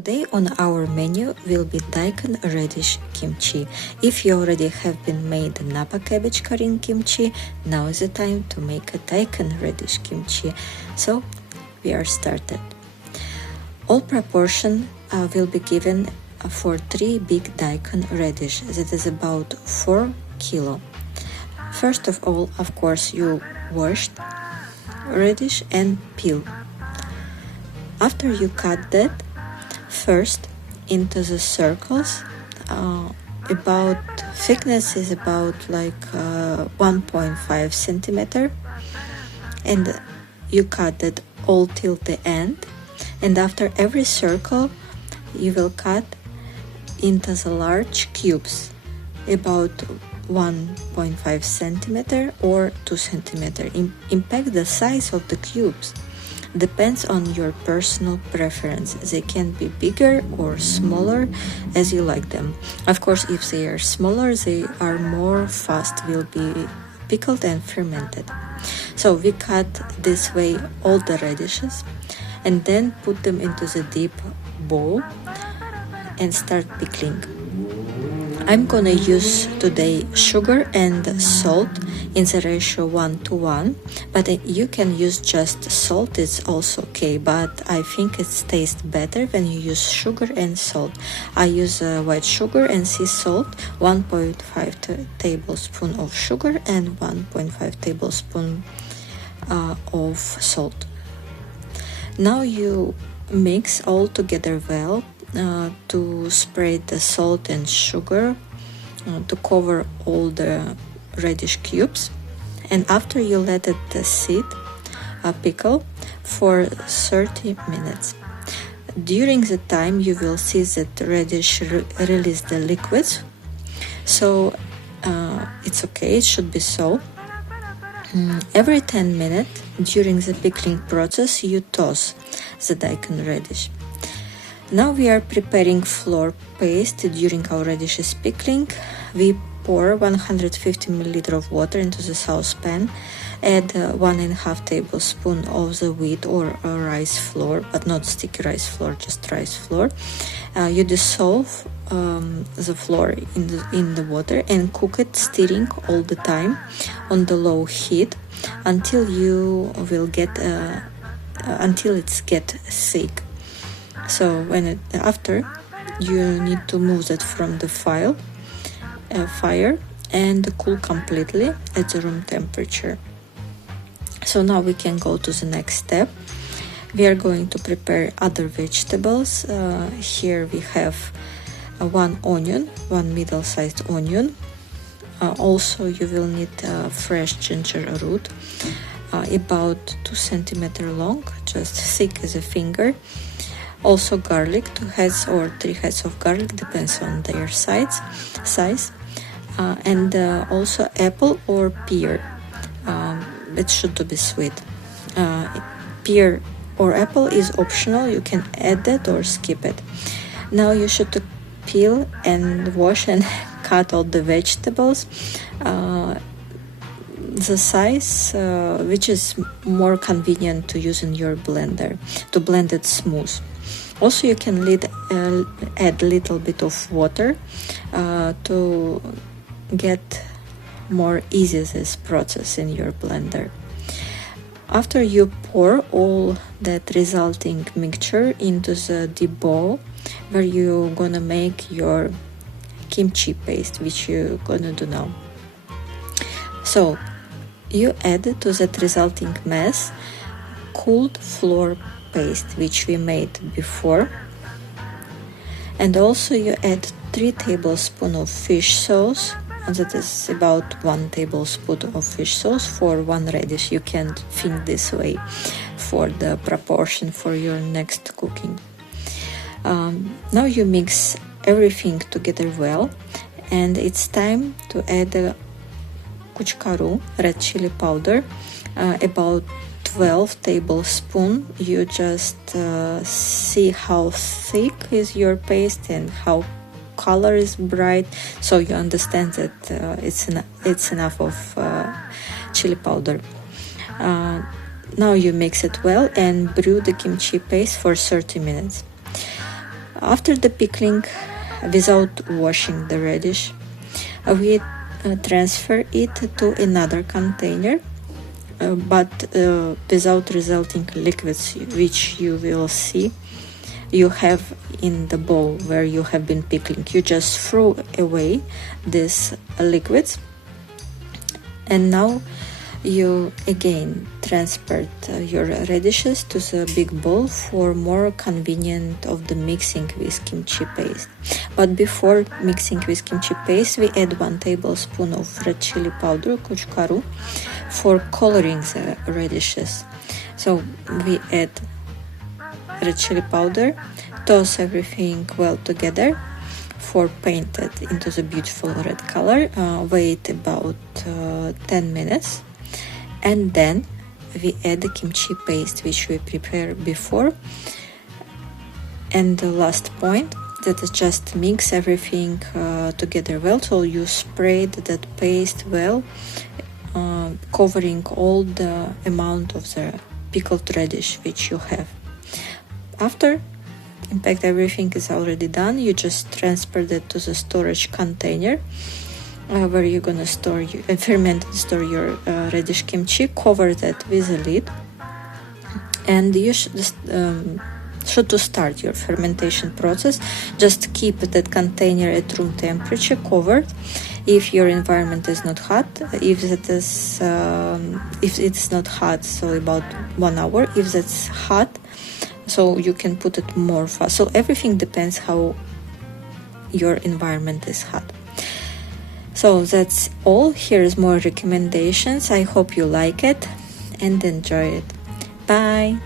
Today on our menu will be Daikon Radish Kimchi. If you already have been made Napa cabbage Korean kimchi, now is the time to make a Daikon Radish Kimchi. So we are started. All proportion will be given for 3 big Daikon radish, that is about 4 kilo. First of all, of course, you washed radish and peel. After you cut that, first into the circles, about thickness is about like 1.5 centimeter, and you cut it all till the end, and after every circle you will cut into the large cubes about 1.5 centimeter or 2 centimeter. Impact the size of the cubes depends on your personal preference. They can be bigger or smaller as you like them. Of course, if they are smaller, they are more fast, will be pickled and fermented. So we cut this way all the radishes and then put them into the deep bowl and start pickling. I'm gonna use today sugar and salt in the ratio 1:1, but you can use just salt, it's also okay, but I think it tastes better when you use sugar and salt. I use white sugar and sea salt, 1.5 tablespoon of sugar and 1.5 tablespoon of salt. Now you mix all together well to spread the salt and sugar to cover all the radish cubes, and after you let it sit pickle for 30 minutes. During the time you will see that the radish release the liquids, so it's okay, it should be so. Every 10 minutes during the pickling process you toss the Daikon radish. Now we are preparing flour paste. During our radishes pickling, we pour 150 ml of water into the saucepan, add 1.5 tablespoon of the wheat or rice flour, but not sticky rice flour, just rice flour. You dissolve the flour in the water and cook it, stirring all the time on the low heat until you will get until it's get thick. So after you need to move that from the fire and cool completely at the room temperature. So now we can go to the next step. We are going to prepare other vegetables. Here we have 1 onion, 1 middle-sized onion. Also you will need fresh ginger root, about 2 centimeter long, just thick as a finger. Also garlic, 2 heads or 3 heads of garlic, depends on their size. And also apple or pear. It should be sweet. Pear or apple is optional, you can add that or skip it. Now you should peel and wash and cut all the vegetables the size which is more convenient to use in your blender to blend it smooth. Also you can add a little bit of water to get more easy this process in your blender. After you pour all that resulting mixture into the deep bowl where you're gonna make your kimchi paste, which you're gonna do now. So you add to that resulting mess cooled flour paste which we made before, and also you add 3 tablespoons of fish sauce, and that is about 1 tablespoon of fish sauce for 1 radish. You can think this way for the proportion for your next cooking. Now you mix everything together well, and it's time to add the Gochugaru red chili powder, about 12 tablespoons. You just see how thick is your paste and how color is bright, so you understand that it's enough of chili powder. Now you mix it well and brew the kimchi paste for 30 minutes. After the pickling, without washing the radish, we transfer it to another container, but without resulting liquids, which you will see you have in the bowl where you have been pickling. You just throw away these liquids, and now you again transferred your radishes to the big bowl for more convenient of the mixing with kimchi paste. But before mixing with kimchi paste, we add 1 tablespoon of red chili powder, Gochugaru, for coloring the radishes. So we add red chili powder, toss everything well together for painted into the beautiful red color. Wait about 10 minutes, and then we add the kimchi paste which we prepared before. And the last point, that is just mix everything together well, so you spread that paste well, covering all the amount of the pickled radish which you have. After, in fact, everything is already done, you just transfer that to the storage container where you're gonna store ferment and store your radish kimchi. Cover that with a lid, and you should to start your fermentation process, just keep that container at room temperature covered. If your environment is not hot, if it's not hot, so about 1 hour. If that's hot, so you can put it more fast. So everything depends how your environment is hot. So that's all. Here's more recommendations. I hope you like it and enjoy it. Bye.